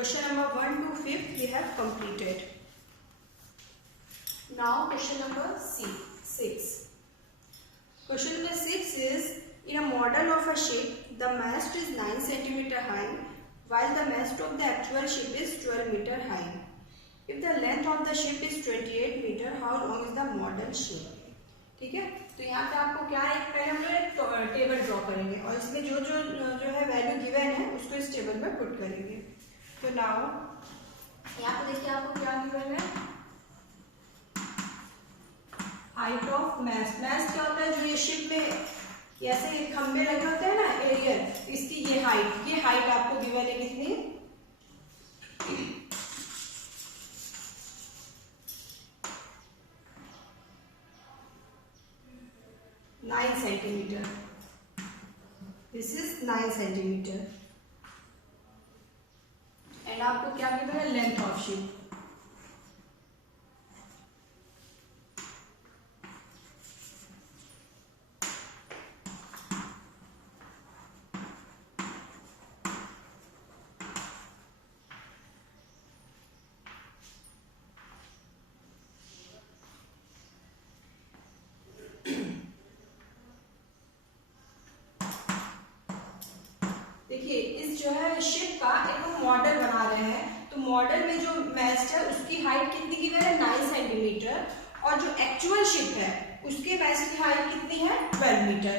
question number 1 to 5 we have completed. Now question number 6. Question number 6 is, in a model of a ship, the mast is 9 cm high, while the mast of the actual ship is 12 meter high. If the length of the ship is 28 meter, how long is the model ship? ठीक है, तो यहाँ पे आपको क्या है, पहले हम लोग एक टेबल ड्रॉ करेंगे और इसमें जो है वैल्यू गिवन है उसको इस टेबल में पुट करेंगे. तो नाउ यहाँ पे देखिए आपको क्या गिवन है, हाइट ऑफ मैस्ट. मैस्ट क्या होता है, जो ये शिप में ऐसे खंबे लगे होते हैं ना एरियल, इसकी ये हाइट आपको गिवन है कितनी, 9 centimeter. This is 9 centimeter. And आपको क्या गिवन है, लेंथ ऑफ शिप. देखिए इस जो है शिप का एक मॉडल बना रहे हैं, तो मॉडल में जो मैस्ट है उसकी हाइट कितनी गिवन है, 9 सेंटीमीटर, और जो एक्चुअल शिप है उसके मैस्ट की हाइट कितनी है, 12 मीटर.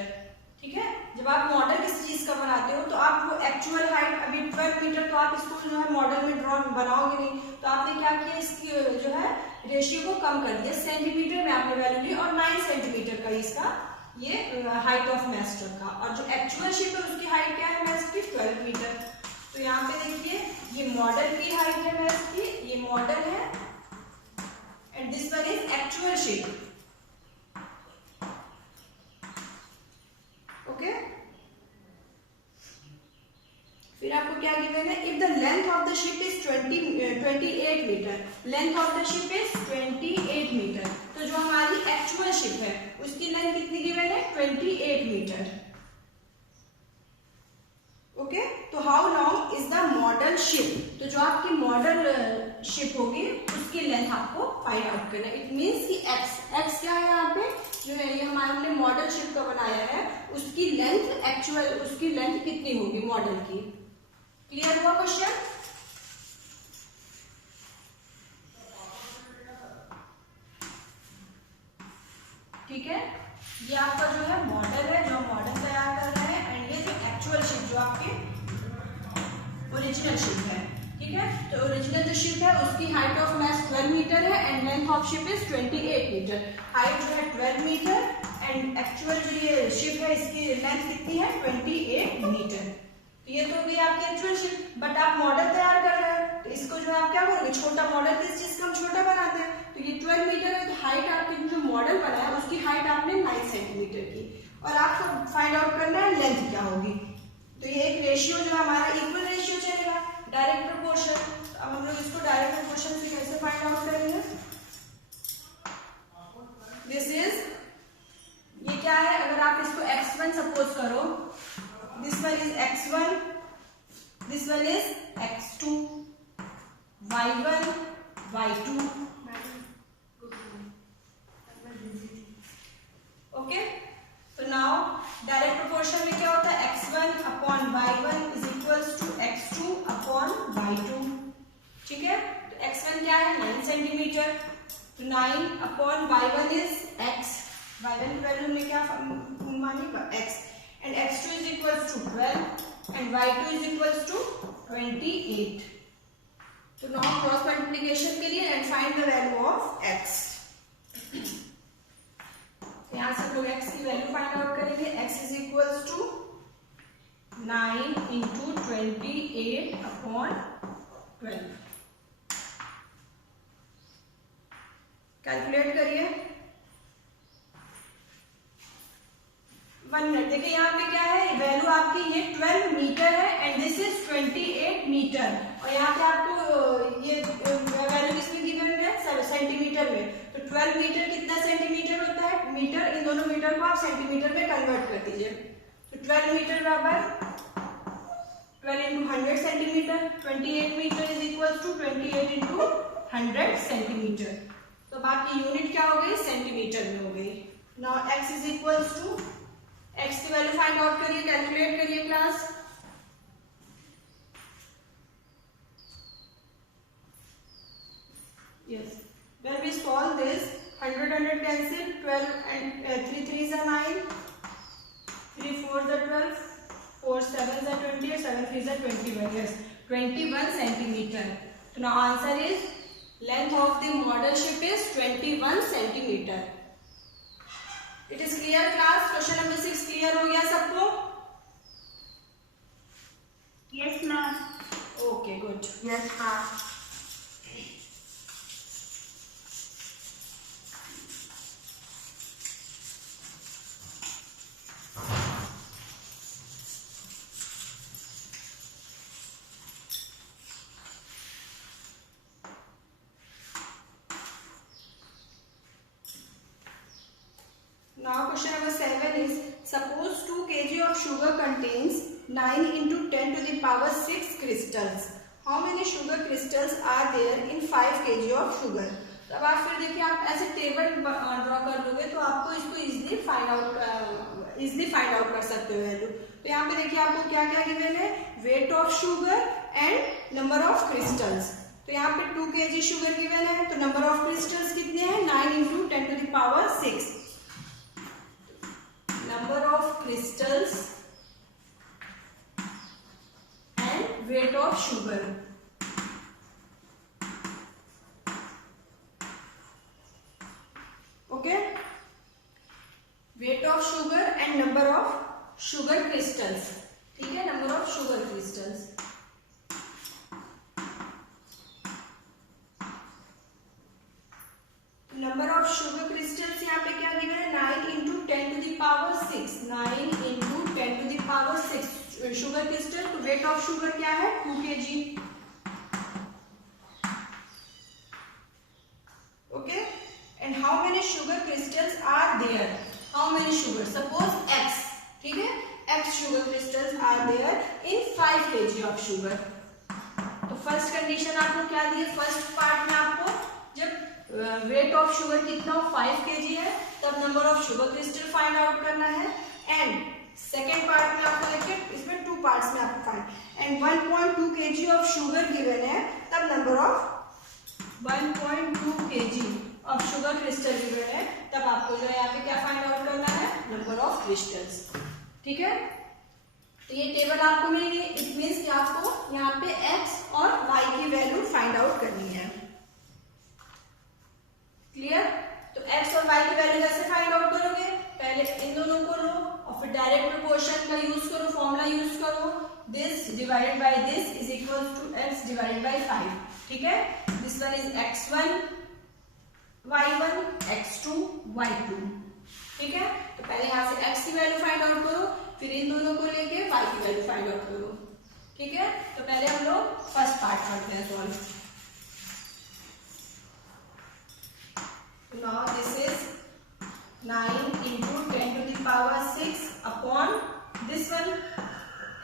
ठीक है, जब आप मॉडल किसी चीज का बनाते हो तो आप वो एक्चुअल हाइट अभी 12 मीटर, तो आप इसको जो है मॉडल में ड्रॉ बनाओगे नहीं, तो आपने क्या किया, इसकी जो है रेशियो को कम कर दिया, सेंटीमीटर में आपने वैल्यू ली और 9 सेंटीमीटर का इसका ये हाइट ऑफ मैस्ट रखा, और जो एक्चुअल शिप है उसकी हाइट क्या है मैस्ट की, 12 मीटर. तो यहाँ पे देखिए ये मॉडल की हाइट है मैस्ट की, ये मॉडल है, and this one is actual ship. Okay, फिर आपको क्या गिवन है, if the length of the ship is 28 metre, length of the ship is 28 metre, तो जो हमारी एक्चुअल शिप है उसकी लेंथ कितनी गिवन है, 28 मीटर. ओके, तो how long is the model ship, तो जो आपकी मॉडल शिप होगी उसकी लेंथ आपको फाइंड आउट करना है. इट मीन्स कि एक्स क्या है यहाँ पे, जो है ये हमारे मॉडल शिप का बनाया है, उसकी लेंथ एक्चुअल, उसकी लेंथ कितनी होगी मॉडल की. क्लियर हुआ क्वेश्चन? ठीक है, ये आपका जो है मॉडल है, जो मॉडल तैयार कर रहे हैं, एंड ये जो एक्चुअल शिप जो आपकी ओरिजिनल शिप है. ठीक है, तो ओरिजिनल जो शिप है उसकी हाइट ऑफ मैस्ट 12 मीटर है and length of ship is 28 metre. Height जो है 12 मीटर एंड एक्चुअल जो ये शिप है इसकी लेंथ कितनी है, 28 मीटर. तो ये तो भी आपकी एक्चुअल शिप, बट आप मॉडल तैयार कर रहे हैं, तो इसको जो है आप क्या करोगे, छोटा मॉडल, किस चीज को हम छोटा बनाते हैं, तो ये 12 मीटर है, तो हाइट आपकी जो मॉडल बना है उसकी हाइट आपने 9 सेंटीमीटर की, और आपको फाइंड आउट करना है लेंथ क्या होगी. तो ये एक रेशियो जो हमारा इक्वल रेशियो चलेगा, डायरेक्ट प्रोपोर्शन. अब हम लोग इसको डायरेक्ट प्रोपोर्शन से कैसे फाइंड आउट करेंगे, दिस इज, ये क्या है, अगर आप इसको x1 सपोज करो, this one is x1, this one is x2, y1, y2. Okay, तो नाउ डायरेक्ट प्रोपोर्शन में क्या होता है, x1 upon y1 is equals to x2 upon y2. ठीक है, तो x1 क्या है, 9 सेंटीमीटर, तो 9 upon y1 is x, y1 की वैल्यू में क्या मानेगा, x, and x2 is equals to 12 and y2 is equals to 28. So now cross multiplication के लिए and find the value of x. यहाँ से हम लोग x की वैल्यू फाइंड आउट करेंगे. x is equals to 9 into 28 upon 12. Calculate करिए. 1 minute. देखिए यहाँ पे क्या है, वैल्यू आपकी ये 12 मीटर है एंड दिस इज 28 मीटर, और यहाँ पे आपको ये वैल्यू किसमें गिवन है, सेंटीमीटर में. तो 12 मीटर कितना सेंटीमीटर होता है, मीटर, इन दोनों मीटर को आप सेंटीमीटर में कन्वर्ट कर दीजिए. तो 12 मीटर बराबर 12 into 100 centimetre, 28 metre is equal to 28 into 100 centimetre. तो बाकी यूनिट क्या हो गई, सेंटीमीटर में हो गई। Now x is equal to, x की वैल्यू फाइंड आउट करिए, कैलकुलेट करिए class. Yes, when we solve this, 100 cancel, 12 and 3 3s are 9, 3 4s are 12, 4 7s are 20, 7 3s are 21. Yes, 21 centimeter. So now answer is length of the model ship is 21 centimeter. It is clear class? Question number 6 clear हो गया सबको? Yes ma'am. Okay, good. Yes ma'am. Now question number 7 is, suppose 2 kg of sugar contains 9 into 10 to the power 6 crystals. How many sugar crystals are there in 5 kg of sugar? तो अब आप फिर देखिए, आप ऐसे टेबल ड्रॉ कर लोगे तो आपको इसको इजीली फाइंड आउट कर सकते हो वैल्यू। तो यहाँ पे देखिए आपको क्या क्या गिवन है, wait of sugar and number of crystals. तो यहाँ पे 2 kg शुगर गिवन है, तो नंबर ऑफ क्रिस्टल्स कितने हैं, 9 into 10 to the power 6। number of crystals and weight of sugar. Okay, weight of sugar and number of sugar crystals. ठीक है, number of sugar crystals. Number of sugar crystals यहाँ पे क्या given है, 9 into 10 to the power 6, 9 into 10 to the power 6 sugar crystal. तो weight of sugar क्या है, 2 kg। Okay, and how many sugar crystals are there, how many sugar, suppose x, ठीक है, x sugar crystals are there in 5 kg of sugar. तो first condition आपको क्या दी है, first part में आपको जब वेट ऑफ शुगर कितना हो, 5 kg है, तब number of sugar crystal find out करना है। एंड सेकेंड पार्ट में आपको देखिए, इसमें 2 पार्ट्स में आपको find, and 1.2 kg of sugar given है, तब number of 1.2 kg of sugar crystal given है, तब आपको जो है यहाँ पे क्या फाइंड आउट करना है, नंबर ऑफ क्रिस्टल्स। ठीक है, तो ये टेबल आपको मिलेगी। इट मीन्स कि आपको यहाँ पे x और y की वैल्यू फाइंड आउट करनी है। क्लियर? तो x और y की वैल्यू कैसे फाइंड आउट करोगे, पहले इन दोनों को लो और फिर डायरेक्ट प्रोपोर्शन का यूज करो, फॉर्मूला यूज करो, this divided by this is equal to x divided by 5। ठीक है, this one is x1 y1 x2 y2। ठीक है, तो पहले यहाँ से x की वैल्यू फाइंड आउट करो, फिर इन दोनों को लेके y की वैल्यू फाइंड आउट करो। ठीक है, तो पहले हम लोग फर्स्ट पार्ट करते हैं solve. Now this is 9 into 10 to the power 6 upon this one,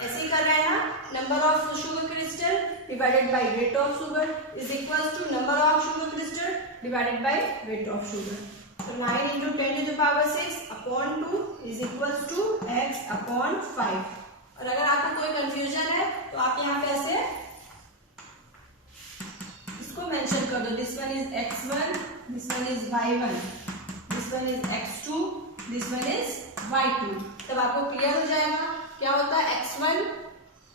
ऐसे ही कर रहे हैं ना, number of sugar crystal divided by weight of sugar is equal to number of sugar crystal divided by weight of sugar. तो 9 into 10 to the power 6 upon 2 is equal to x upon 5। और अगर आपको कोई confusion है तो आप यहाँ पे ऐसे इसको मेंशन कर दो, this one is x1, this one is y1, this one is x2, this one is y2। तब आपको क्लियर हो जाएगा क्या होता है, x1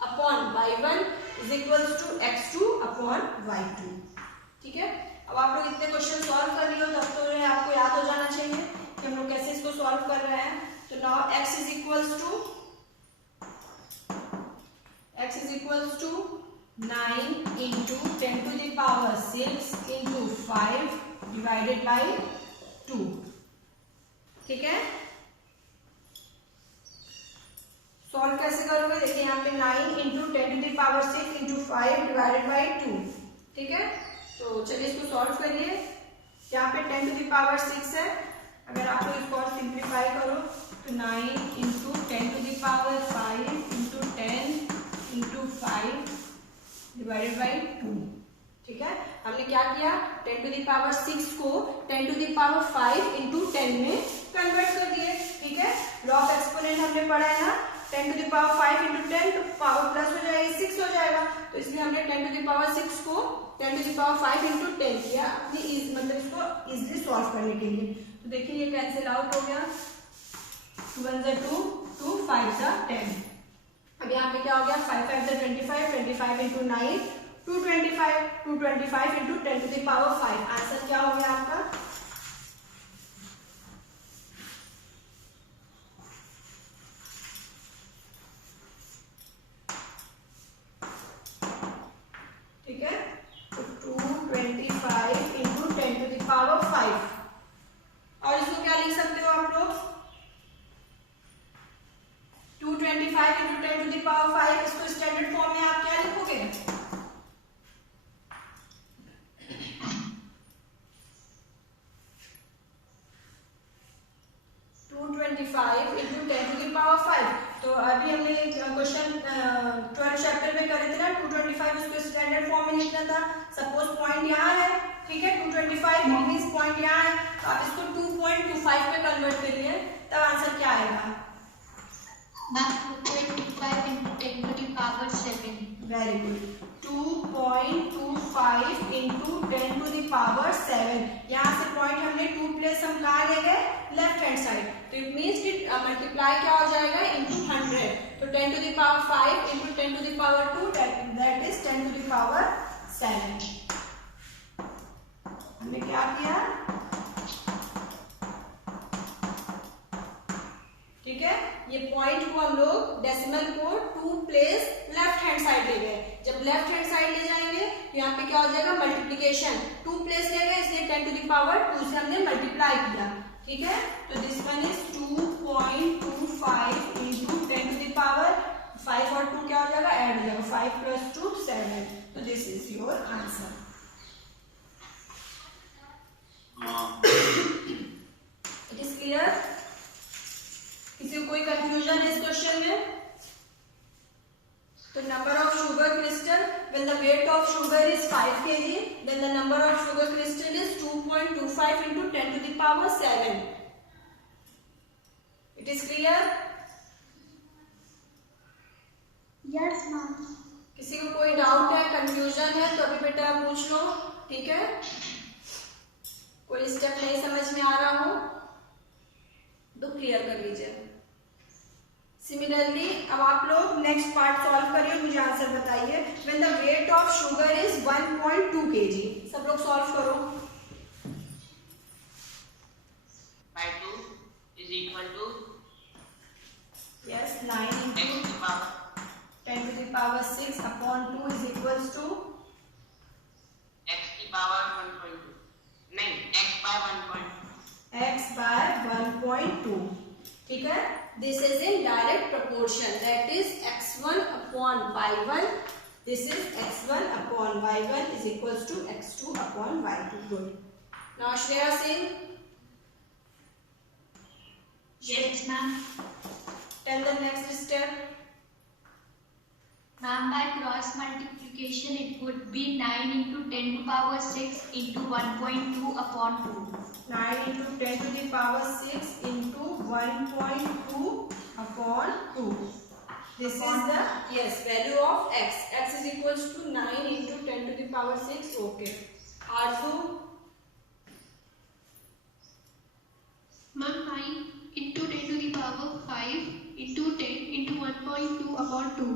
upon y1 is equal to x2 upon y2। ठीक है, अब आप लोग इतने क्वेश्चन सॉल्व कर लियो, तब तो आपको याद हो जाना चाहिए कि हम लोग कैसे इसको सॉल्व कर रहे हैं। तो now x is equal to 9 into 10 to the power 6 into 5 divided by 2। ठीक है, सॉल्व कैसे करोगे, देखिए यहाँ पे 9 into 10 to the power 6 into 5 divided by 2। ठीक है, तो चलिए इसको सॉल्व करिए। यहाँ पे 10 to the power 6 है, अगर आप लोग इसको और सिंप्लीफाई करो तो 9 into 10 to the power 5 into 10 into 5 divided by 2। ठीक है, हमने क्या किया, 10 टू द पावर 6 को 10 टू द पावर 5 इंटू 10 में कन्वर्ट कर दिए। ठीक है, लॉ ऑफ एक्सपोनेंट हमने पढ़ा है ना, 10 टू द पावर 5 इंटू 10 तो पावर प्लस हो जाएगी 6 हो जाएगा, तो इसलिए हमने 10 टू द पावर 6 को 10 टू द पावर 5 इंटू 10 किया अपनी मतलब इसको इजीली सॉल्व करने के लिए। तो देखिए ये कैंसिल आउट हो गया, 2 1 जा 2, 2 5 जा 10। अब यहाँ पे क्या हो गया, 5 5 जा 25, 25 into 9 225, 225 into 10 to the power 5। Answer क्या हो गया आपका, ठीक है, तो 225 इंटू 10 टू द पावर 5। और इसको क्या लिख सकते हो आप लोग, 225 इंटू 10 टू द पावर 5, इसको स्टैंडर्ड फॉर्म में आप क्या लिखोगे, 225 इंटू 10 टू द पावर 5। तो अभी हमने क्वेश्चन 12 चैप्टर में करे थे ना, 225 उसको स्टैंडर्ड फॉर्म में लिखना था। सपोज पॉइंट यहाँ है, ठीक है, 225 मींस पॉइंट यहाँ है, तो आप इसको 2.25 पे कन्वर्ट करिए, तब आंसर क्या आएगा, 2.25 into 10 to the power 7। Very good, 2.25 into 10 to the power 7। यहाँ से पॉइंट हमने 2 प्लेस हम कहाँ ले गए, लेफ्ट हैंड साइड, तो इट मीन्स कि मल्टीप्लाई क्या हो जाएगा इंटू 100, तो 10 to the power 5 into 10 to the power 2, that is 10 to the power 7। हमने क्या किया, ठीक है, ये पॉइंट को हम लोग डेसिमल को 2 प्लेस लेफ्ट हैंड साइड ले गए। जब लेफ्ट हैंड साइड ले जाएंगे तो यहाँ पे क्या हो जाएगा, मल्टीप्लीकेशन, 2 प्लेस ले गए इसलिए 10 टू द पावर 2 से हमने मल्टीप्लाई किया। ठीक है, तो this one is 2.25 into 10 to the power 5 और 2 क्या हो जाएगा, ऐड हो जाएगा, 5 + 2 7। तो this is your answer. It is clear, किसी को कोई कंफ्यूजन है इस क्वेश्चन में, तो number of sugar crystal, when the weight of sugar is 5 kg, then the number of sugar crystal is 2.25 into 10 to the power 7. It is clear? Yes ma'am। किसी को कोई डाउट है, कंफ्यूजन है तो अभी बेटा पूछ लो, ठीक है, कोई स्टेप नहीं समझ में आ रहा हो तो क्लियर कर लीजिए। सिमिलरली अब आप लोग नेक्स्ट पार्ट सॉल्व करिए, मुझे आंसर बताइए। When the wait of sugar is 1.2 kg, सब लोग सॉल्व करो। 2 is equal to yes, 9 x into to the power 10 to the power 6 upon 2 is equals to x की पावर 1.2, नहीं x by 1.2, x by 1.2। ठीक है, this is in direct proportion, that is x1 upon y1, this is x1 upon y1 is equals to x2 upon y2। Good, now Shreya Singh, Yes ma'am। Tell the next step. Ma'am, by cross multiplication it would be 9 into 10 to power 6 into 1.2 upon 2। 9 into 10 to the power 6 into 1.2 upon 2. This is the value of x. X is equals to 9 into 10 to the power 6. Okay. Arzu? Ma'am, 9 into 10 to the power 5 into 10 into 1.2 upon 2।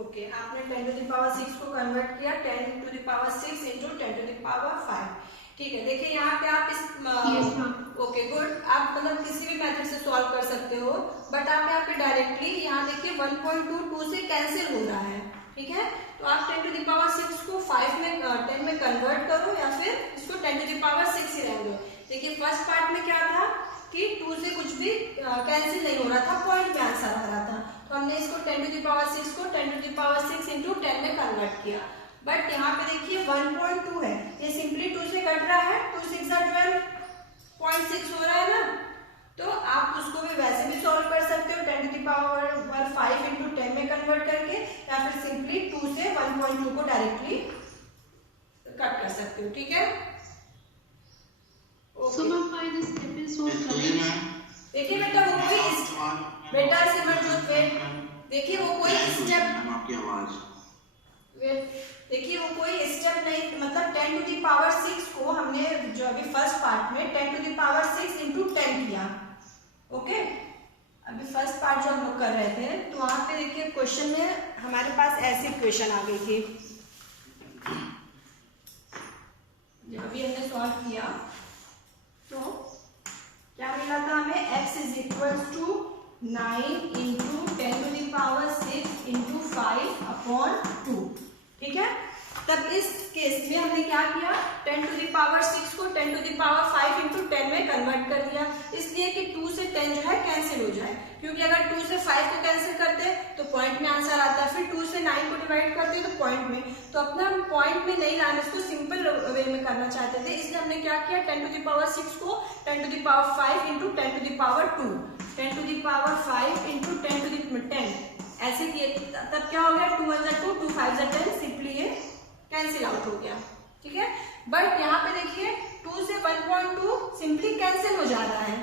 Okay, आपने 10 to the power 6 को convert किया 10 to the power 6 into 10 to the power 5। ठीक है, देखिए यहाँ पे आप इस ओके गुड, आप मतलब किसी भी मेथड से सॉल्व कर सकते हो, बट आप यहाँ पे डायरेक्टली यहाँ देखिए 1.22 से कैंसिल हो रहा है। ठीक है, तो आप 10 टू द पावर 6 को 10 में कन्वर्ट करो या फिर इसको 10 टू द पावर 6 ही रहने दो। देखिए फर्स्ट पार्ट में क्या था कि 2 से कुछ भी कैंसिल नहीं हो रहा था, पॉइंट में आंसर आ रहा था, तो हमने इसको 10 टू द पावर 6 को 10 टू द पावर 6 इंटू 10 में कन्वर्ट किया। बट यहाँ पे देखिए 1.2 है, ये सिंपली 2 से कट रहा है, 2 6 12.6 हो रहा है ना, तो आप उसको भी वैसे भी सॉल्व कर सकते हो 10 टू द पावर 5 इंटू 10 में कन्वर्ट करके, या फिर सिंपली 2 से 1.2 को डायरेक्टली देखिए वो कोई स्टेप नहीं, मतलब 10 टू द पावर 6 को हमने जो अभी फर्स्ट पार्ट में 10 टू द पावर 6 इंटू 10 किया। ओके, अभी फर्स्ट पार्ट जो हम लोग कर रहे थे तो वहां पे देखिए क्वेश्चन में हमारे पास ऐसी क्वेश्चन आ गई थी। जब अभी हमने सॉल्व किया तो क्या मिला था हमें, x is equal to 9 into 10 to the power 6 into 5 upon 2। ठीक है, तब इस केस में हमने क्या किया, 10 टू द पावर 6 को 10 टू द पावर 5 इंटू 10 में कन्वर्ट कर दिया, इसलिए कि 2 से 10 जो है कैंसिल हो जाए, क्योंकि अगर 2 से 5 को कैंसिल करते तो पॉइंट में आंसर आता है, फिर 2 से 9 को डिवाइड करते तो पॉइंट में, तो अपना हम पॉइंट में नहीं लाना, इसको सिंपल वे में करना चाहते थे, इसलिए हमने क्या किया, 10 टू द पावर 6 को 10 to the power 5 into 10 to the power 2, 10 to the power 5 into 10 to the 10 ऐसे किए, तब क्या हो गया, 2 1 जा 2, 2 5 जा 10, सिंपली ये कैंसिल आउट हो गया। ठीक है, बट यहाँ पे देखिए 2 से 1.2 सिंपली कैंसिल हो जा रहा है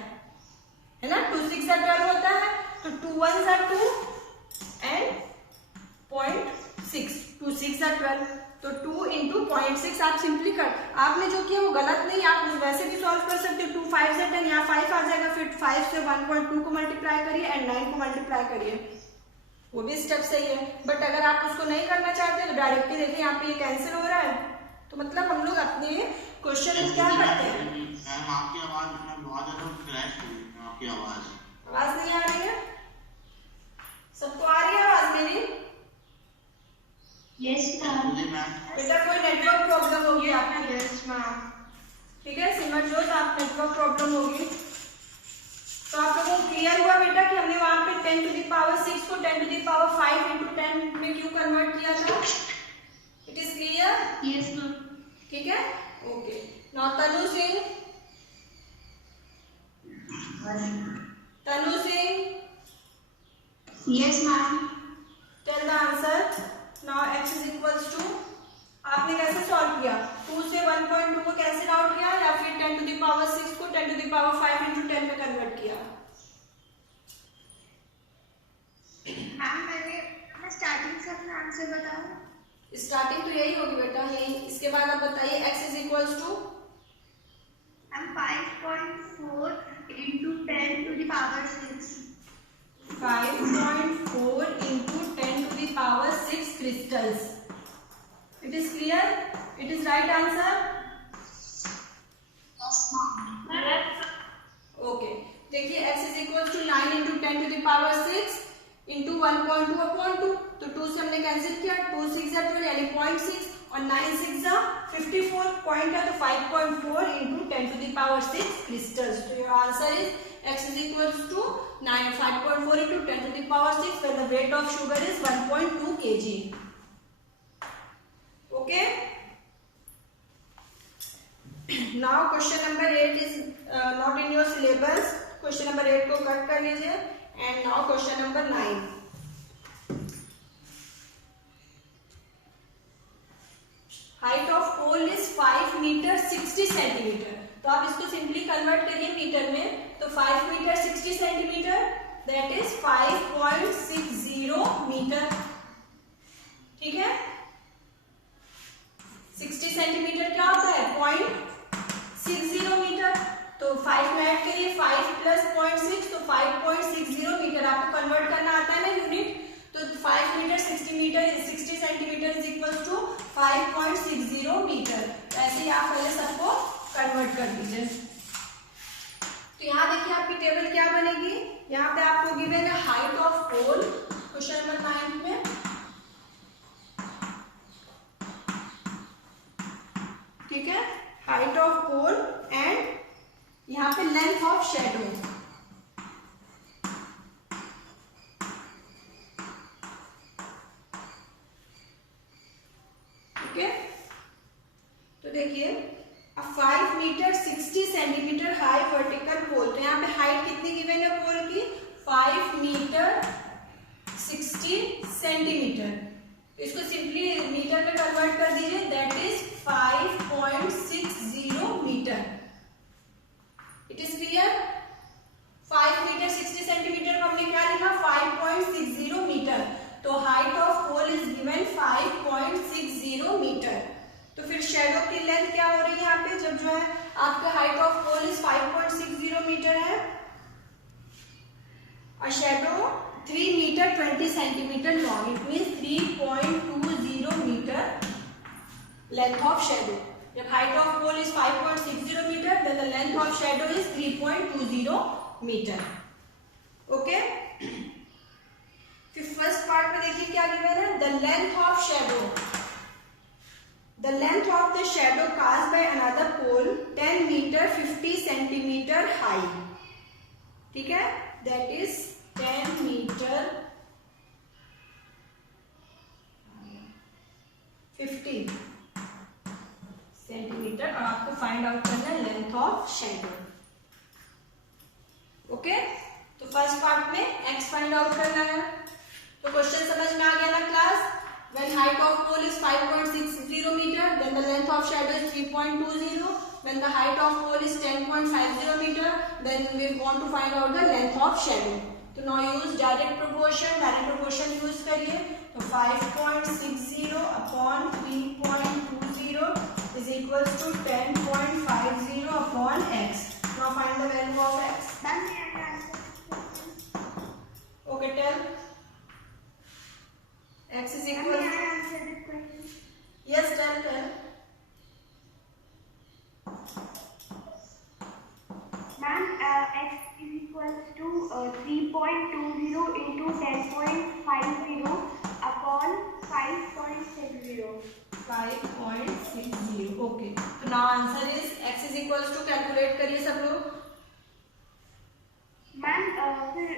ना, 2 6 जा 12 होता है, तो 2 1 जा 2 एंड 0.6, 2 6 जा 12, तो 2 इंटू 0.6 आप सिंपली कर, आपने जो किया वो गलत नहीं, आप वैसे भी सॉल्व कर सकते हो, 2 5 से 10 यहाँ 5 आ जाएगा, फिर 5 से 1.2 को मल्टीप्लाई करिए एंड 9 को मल्टीप्लाई करिए, वो भी स्टेप सही है। बट अगर आप उसको नहीं करना चाहते तो डायरेक्टली देखिए यहाँ पे ये कैंसिल हो रहा है, तो मतलब हम लोग अपने क्वेश्चन में क्या करते हैं, मैम आपकी आवाज बहुत ज्यादा क्रैश हो रही है, आपकी आवाज नहीं आ रही है, सबको आ रही है आवाज मेरी? Yes ma'am. बेटा कोई नेटवर्क प्रॉब्लम होगी आपकी? Yes ma'am. ठीक है सिमरजोत, आप नेटवर्क प्रॉब्लम होगी, तो आप लोगों को क्लियर हुआ बेटा कि हमने वहां पे 10 टू द पावर 6 को 10 टू द पावर 5 इंटू 10 में क्यों कन्वर्ट किया था? It is clear? Yes ma'am. ठीक है, okay. Now Tanu Singh, Tanu Singh, yes ma'am. Tell the answer. Now x is equals to, आपने कैसे सॉल्व किया, 2 से 1.2 को कैंसिल आउट किया या फिर 10 टू द पावर 6 को 10 टू द पावर 5 इंटू 10 में कन्वर्ट किया? मैम मैंने स्टार्टिंग से अपना आंसर बताओ। स्टार्टिंग तो यही होगी बेटा, यही, इसके बाद आप बताइए x is equals to, ma'am 5.4 into 10 to the power 6। 5.4 into 10 to the power 6 crystals. It is clear? It is right answer? Yes ma'am. Okay. देखिए x is equals to 9 into 10 to the power 6 into 1.2 upon 2. तो 2 से हमने cancel किया, 2 6 जा 12 यानी 0.6 और 9 6 जा 54 point है, तो 5.4 into 10 to the power 6 crystals. So your answer is x is equals to 5.4 into 10 to the power 6 where the weight of sugar is 1.2 kg. Okay. Now question number 8 is not in your syllabus. Question number 8 को cut कर लीजिए and now question number 9. Height of pole is 5 meter 60 centimeter. तो आप इसको simply convert करिए metre में, तो 5 metre 60 centimetre that is 5.60 metre. ठीक है, 60 सेंटीमीटर क्या होता है, 0.60 मीटर, तो 5 में ऐड करिए, 5 प्लस 0.6 तो 5.60 मीटर, आपको कन्वर्ट करना आता है ना यूनिट, तो 5 metre 60 centimetre is equal to 5.60 metre. ऐसे ही आप पहले सबको कन्वर्ट कर दीजिए। तो यहाँ देखिए आपकी टेबल क्या बनेगी, यहाँ पे आपको गिवन है height of pole, question number 9 में, ठीक है, हाइट ऑफ पोल एंड यहाँ पे लेंथ ऑफ शेडो। ठीक है, तो देखिए अब 5 metre 60 centimetre high vertical pole, तो यहाँ पे हाइट कितनी गिवन है पोल की, 5 मीटर 60 सेंटीमीटर, इसको सिंपली मीटर में कन्वर्ट कर दीजिए, that is 5.60 metre. It is clear? 5 metre 60 centimetre को हमने क्या लिखा, 5.60 मीटर, तो height of pole is given 5.60 metre. Height of pole is 5.60 metre है, और shadow 3 metre 20 centimetre long, it means 3.20 metre length of shadow. जब height of pole is 5.60 metre, then the length of shadow is 3.20 metre. Okay, फिर first part में देखिए क्या given है. The length of shadow, the length of the shadow cast by another pole 10 metre 50 centimetre high. ठीक है, that is 10 metre 50 centimetre, और आपको find out करना है लेंथ ऑफ शैडो. ओके, तो फर्स्ट पार्ट में x फाइंड आउट करना है. तो क्वेश्चन समझ में आ गया ना class. When height of pole is 5.60 meter, then the length of shadow is 3.20. When the height of pole is 10.50 meter, then we want to find out the length of shadow. तो now use direct proportion. Direct proportion use करिए. तो 5.60 upon 3.20 is equals to 10.50 upon x. Now find the value of x. Okay, tell. X is equal. Yes, tell. Ma'am, x is equals to 3.20 into 10.50 upon 5.60. 5.60. Okay. So now answer is x is equals to, calculate करिए सब लोग. Ma'am फिर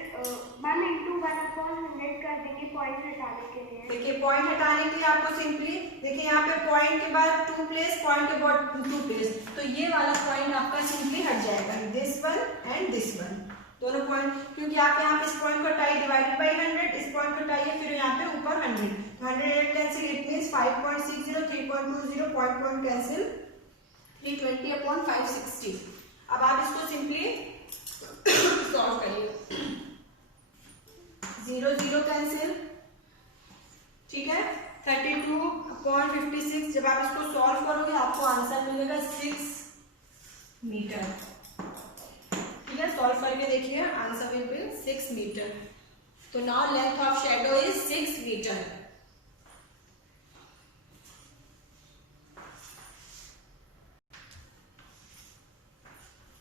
ma'am into 1/100 कर देंगे point हटाने के लिए. देखिए पॉइंट हटाने के लिए आपको सिंपली देखिए यहाँ पे पॉइंट के बाद 2 प्लेस, पॉइंट के बाद 2 प्लेस, तो ये वाला पॉइंट आपका सिंपली हट जाएगा. This one and this one, दोनों पॉइंट, क्योंकि आप यहाँ पे इस पॉइंट को हटाइए डिवाइडेड बाई 100, इस पॉइंट को हटाइए फिर यहाँ पे ऊपर 100, 100 cancel, it means 5.60, 3.20, point cancel, 320 upon 560. अब आप इसको सिंपली सॉल्व करिए. 0 0 कैंसिल. ठीक है, 32 अपॉन 56. जब आप इसको सॉल्व करोगे आपको आंसर मिलेगा 6 मीटर. ठीक है, सॉल्व करके देखिए, आंसर विल बी 6 मीटर. तो now length of shadow is 6 metre.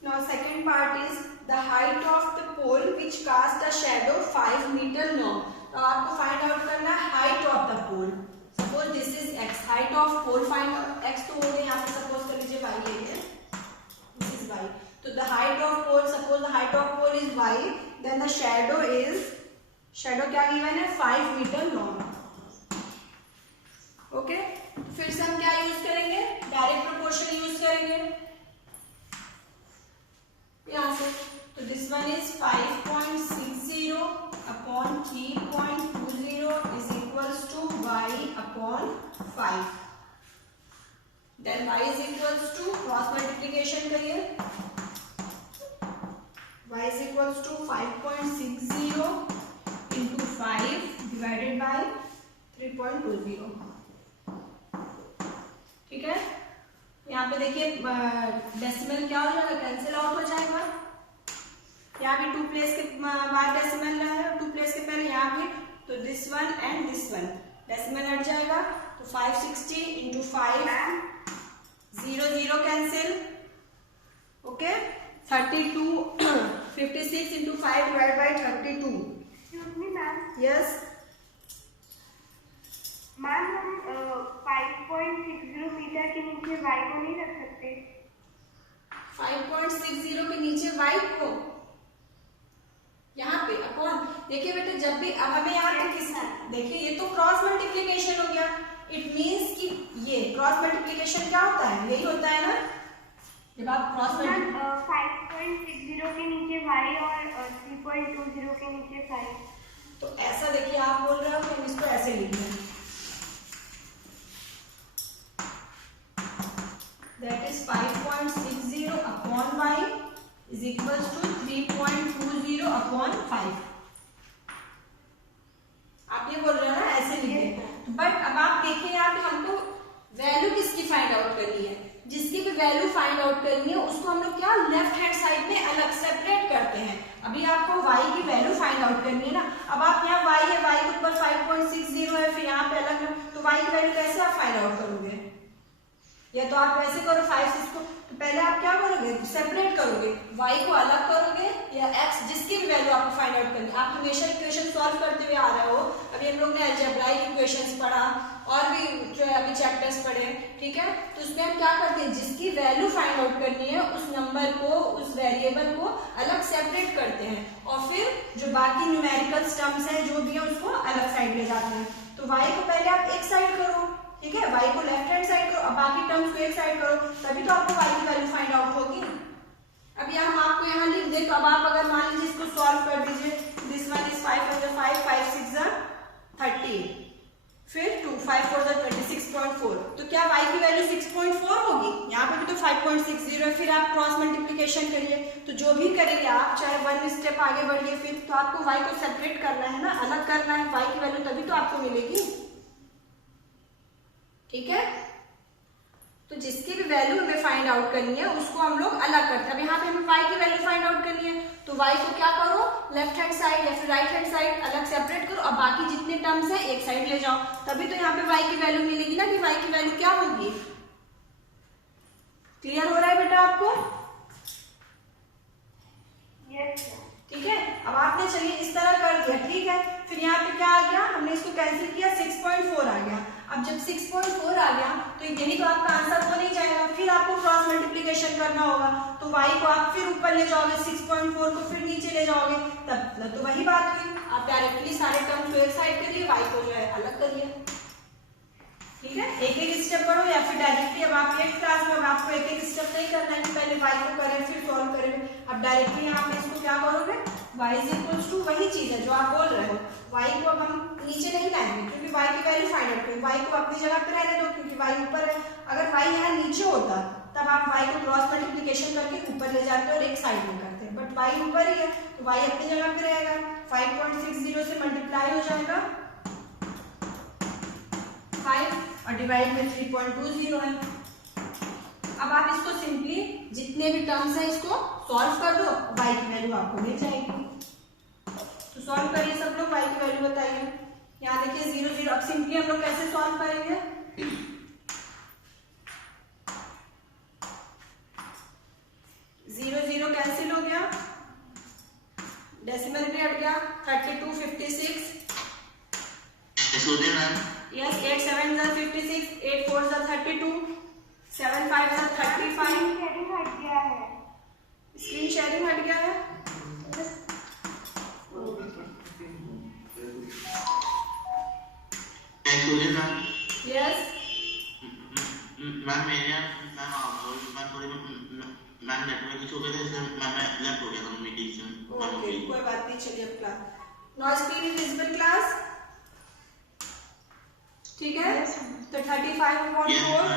Now second part is the height of the pole which cast a shadow 5 meter long. तो आपको find out करना है height of the pole. Suppose this is x. Height of pole find out, x तो हो गई, यहाँ पे suppose कर लीजिए y ले लें. This is y. तो the height of pole, suppose the height of pole is y, then the shadow is, shadow क्या given है 5 meter long. Okay? फिर से हम क्या use करेंगे? Direct proportion use करेंगे. यहाँ से तो this one is 5.60 upon 3.20 is equals to y upon 5. Then y is equals to, cross multiplication करिए, y is equals to 5.60 into 5 divided by 3.20. ठीक है, यहाँ पे देखिए डेसिमल क्या हो जाएगा, कैंसिल आउट हो जाएगा. यहाँ भी 2 प्लेस के बाद डेसिमल है, 2 प्लेस के पहले यहाँ भी, तो this one and this one decimal हट जाएगा. तो 560 into 5, 0 0 cancel. Okay, 32 56 into 5 divide by 32. Excuse me ma'am. Yes ma'am हम 5.60 मीटर के नीचे y को नहीं रख सकते. 5.60 के नीचे y को यहाँ पे अपॉन, देखिए बेटे जब भी, अब हमें यहाँ पे किस, देखिए ये तो क्रॉस मल्टीप्लिकेशन हो गया. इट मींस कि ये क्रॉस मल्टीप्लिकेशन क्या होता है, यही होता है ना, जब आप क्रॉस मैम 5.60 के नीचे y और 3.20 के नीचे 5. तो ऐसा देखिए आप बोल रहे हो कि हम इसको ऐसे लिख रहे हैं. That is 5.60 upon y is equals to 3.20 upon 5. आप ये बोल रहे हो ना, ऐसे लिखे. बट अब आप देखिए यहाँ पे हमको वैल्यू किसकी फाइंड आउट करनी है, जिसकी भी वैल्यू फाइंड आउट आउट करनी है उसको हम लोग क्या लेफ्ट हैंड साइड में अलग सेपरेट करते हैं। अभी आपको y की वैल्यू फाइंड आउट करनी है ना। अब आप यहाँ y है, y के ऊपर 5.60 है, फिर यहाँ पे अलग, तो y की वैल्यू कैसे आप फाइंड आउट करोगे? या तो आप ऐसे करो 5 6 को, तो पहले आप क्या करोगे सेपरेट करोगे, y को अलग करोगे या x जिसकी भी वैल्यू आपको फाइंड आउट करनी है। आप हमेशा इक्वेशन सॉल्व करते हुए आ रहे हो, अभी हम लोग ने अलजेब्राइक इक्वेशंस पढ़ा और भी जो है अभी चैप्टर्स पढ़े, ठीक है। तो उसमें हम क्या करते हैं जिसकी वैल्यू फाइंड आउट करनी है उस नंबर को, उस वेरिएबल को अलग सेपरेट करते हैं और फिर जो बाकी न्यूमेरिकल टर्म्स हैं जो भी है उसको अलग साइड ले जाते हैं। तो y को पहले आप एक साइड करो, ठीक है, y को लेफ्ट हैंड साइड करो, अब बाकी टर्म्स को एक साइड करो, तभी तो आपको y की वैल्यू फाइंड आउट होगी। अब यहाँ हम आपको यहाँ लिख दें, तो अब आप अगर मान लीजिए इसको सॉल्व कर दीजिए, दिस वन इज 5 × 5 5 6 30, फिर 2 5 4 26.4, तो क्या y की वैल्यू 6.4 होगी? यहाँ पे भी तो 5.60 है। फिर आप क्रॉस मल्टीप्लिकेशन करिए, तो जो भी करेंगे आप, चाहे 1 स्टेप आगे बढ़िए, फिर तो आपको y को सेपरेट करना है ना, अलग करना है y की वैल्यू, तभी तो आपको मिलेगी, ठीक है। तो जिसकी भी वैल्यू हमें फाइंड आउट करनी है उसको हम लोग अलग करते हैं। अब यहाँ पे हमें y की वैल्यू फाइंड आउट करनी है, तो y को क्या करो लेफ्ट हैंड साइड या फिर राइट हैंड साइड अलग सेपरेट करो, अब बाकी जितने टर्म्स हैं एक साइड ले जाओ, तभी तो यहाँ पे y की वैल्यू मिलेगी ना, कि y की वैल्यू क्या होगी। क्लियर हो रहा है बेटा आपको? यस ठीक है। अब आपने चलिए इस तरह कर दिया, ठीक है, फिर यहाँ पे क्या आ गया, हमने इसको कैंसिल किया, 6.4 आ गया। अब जब 6.4 आ गया तो यही तो आपका आंसर हो नहीं जाएगा, फिर आपको क्रॉस मल्टीप्लिकेशन करना होगा, तो y को आप फिर ऊपर ले जाओगे, 6.4 को फिर नीचे ले जाओगे, तब तो वही बात हुई, आप डायरेक्टली सारे टर्म्स को एक साइड करिए, y को जो है अलग करिए, ठीक है। एक एक स्टेप करो या फिर डायरेक्टली, अब आप एक क्लास में आपको एक एक स्टेप नहीं करना है कि पहले y को करें फिर सॉल्व करें, अब डायरेक्टली यहाँ पे इसको क्या करोगे, y = वही चीज है जो आप बोल रहे हो, y को अब हम नीचे नहीं लाएंगे क्योंकि y की वैल्यू फाइंड आउट करेंगे, y को अपनी जगह पे रहने दो क्योंकि y ऊपर है। अगर y यहाँ नीचे होता तब आप y को क्रॉस मल्टीप्लिकेशन करके ऊपर ले जाते और एक साइड में करते, बट y ऊपर ही है तो y अपनी जगह पे रहेगा, 5.60 से मल्टीप्लाई हो जाएगा 5 और डिवाइड में 3.20 है। अब आप इसको सिंपली जितने भी टर्म्स हैं इसको सॉल्व कर दो, y की वैल्यू आपको मिल जाएगी। तो सॉल्व करिए सब लोग, y की वैल्यू बताइए। यहाँ देखिए 0 0, अब सिंपली हम लोग कैसे सॉल्व करेंगे, 0 0 कैंसिल हो गया, डेसिमल भी हट गया, 32 56, यस 8 7 56, 8 4 32, 7 5 35, शेयरिंग हट गया है, स्क्रीन शेयरिंग हट गया है, यस मैम मेरे मैम थोड़ी मैम नेटवर्क इशू हो गया था इसलिए मैं लेफ्ट हो गया था मीटिंग से। ओके कोई बात नहीं, चलिए अब class not screen is visible class, ठीक है। तो 35.4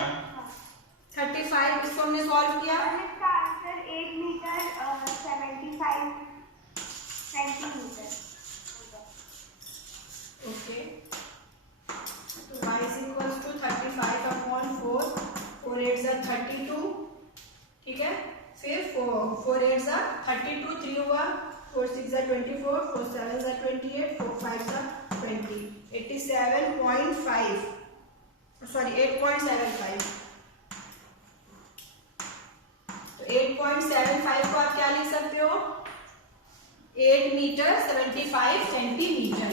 35 इसको हमने सॉल्व किया, और इसका आंसर 8 मीटर 75 सेंटीमीटर। ओके तो y = 35/4, 4 8 32, ठीक है, फिर 4 8 32, 3 हुआ, 4 6 24, 4 7 28, 4 5 20, 87.5 सॉरी 8.75। तो 8.75 को आप क्या लिख सकते हो, 8 metre 75 centimetre.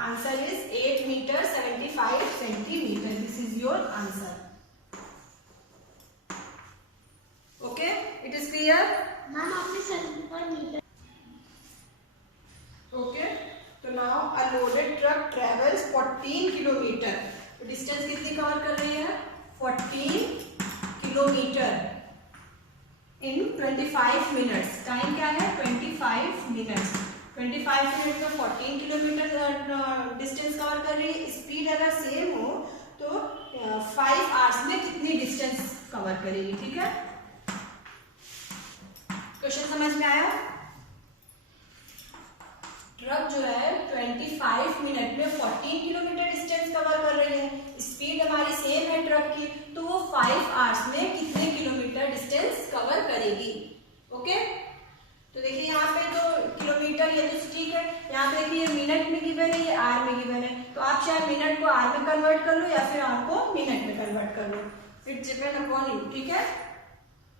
Answer is 8 metre 75 centimetre, this is your answer. Okay it is clear ma'am आपने सेंटीमीटर ओके। तो now a loaded truck travels 14 kilometre, तो डिस्टेंस कितनी कवर कर रही है, 14 किलोमीटर इन 25 मिनट्स, टाइम क्या है 25 मिनट्स, 25 मिनट में 14 किलोमीटर डिस्टेंस कवर कर रही है। स्पीड अगर सेम हो तो 5 आवर्स में कितनी डिस्टेंस कवर करेगी, ठीक है। क्वेश्चन समझ में आया? ट्रक जो है 25 मिनट में 14 किलोमीटर डिस्टेंस कवर कर रही है, स्पीड हमारी सेम है ट्रक की, तो वो 5 आवर्स में कितने किलोमीटर डिस्टेंस कवर करेगी। ओके, तो देखिए यहाँ पे तो किलोमीटर ये तो ठीक है, यहाँ पे देखिए मिनट में गिवन है, ये आर में गिवन है, तो आप चाहे मिनट को आर में कन्वर्ट कर लो या फिर आर को मिनट में कन्वर्ट कर लो, इट डिपेंड अपॉन यू। ठीक है,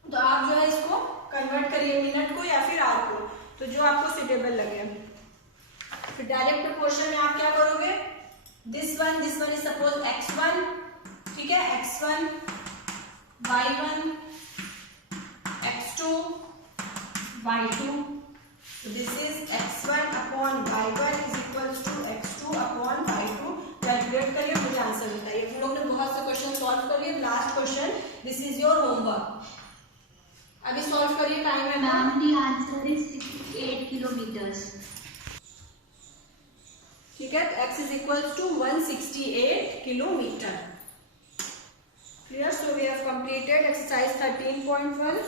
तो आप जो है इसको कन्वर्ट करिए मिनट को या फिर आर को, तो जो आपको सुटेबल लगे। फिर डायरेक्ट प्रोपोर्शन में आप क्या करोगे, this one is suppose x1, ठीक है, x1 y1 x2 y2, so this is x1 upon y1 is equals to x2 upon y2। Calculate करिए, मुझे आंसर बताइए। हम लोग ने बहुत से क्वेश्चन सॉल्व कर लिए, last question, this is your homework, अभी सॉल्व करिए, टाइम है Ma'am, the answer is 68 kilometers. ठीक है, तो x is equals to 168 kilometre. Clear? So we have completed exercise 13.1.